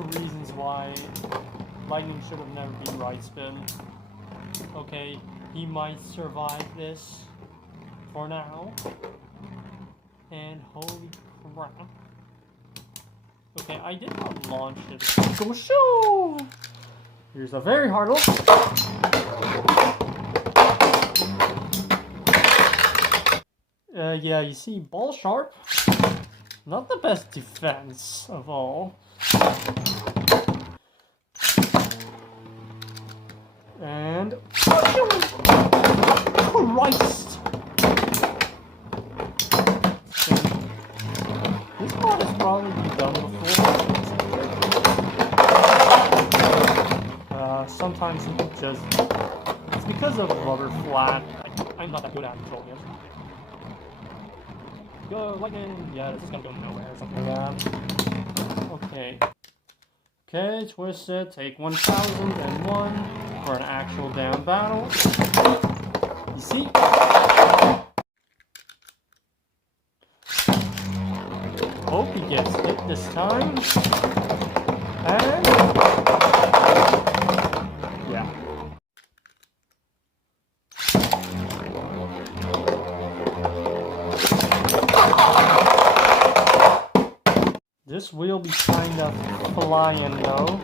of reasons why lightning should have never been right spin. Okay, he might survive this for now. And holy crap. Okay, I did not launch it. Go shoo! Here's a very hard look. Yeah, you see, ball sharp. Not the best defense of all. And... Christ! This mod has probably been done before. Sometimes it just... It's because of rubber flat. I'm not that good at controlling it. Go, lightning! Yeah, this is gonna go nowhere or something like that. Okay. Okay, twist it. Take 1001 for an actual down battle. You see? Hope he gets hit this time. And... yeah. This will be kind of flying though.